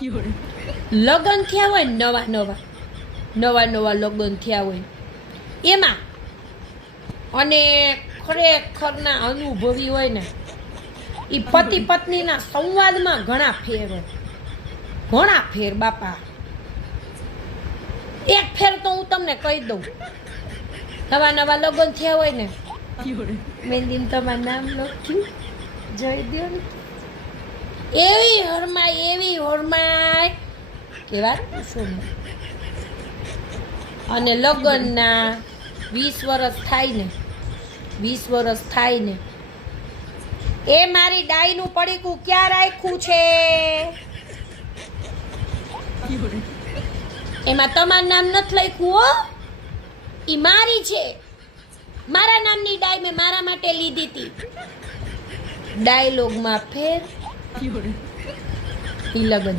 લગ્ન થયા હોય નવા નવા લગ્ન થયા હોય એમાં અને ખરેખરના અનુભવી હોય ને એ પતિ પત્નીના સંવાદમાં ઘણા ફેર બાપા. એક ફેર તો હું તમને કહી દઉં, નવા લગ્ન થયા હોય ને મહેંદીમાં તમારું નામ લખ્યું જોઈ દો ને, એવી હરમાય કે વાત પૂછો ને. અને લગ્નના 20 વર્ષ થાય ને એ મારી ડાયનું પડીકું ક્યાં રાખ્યું છે, એમાં તમારું નામ નથી લખ્યું હો, ઈ મારી છે, મારા નામની ડાય મેં મારા માટે લીધી હતી. ડાયલોગમાં ફેર ઈ લગન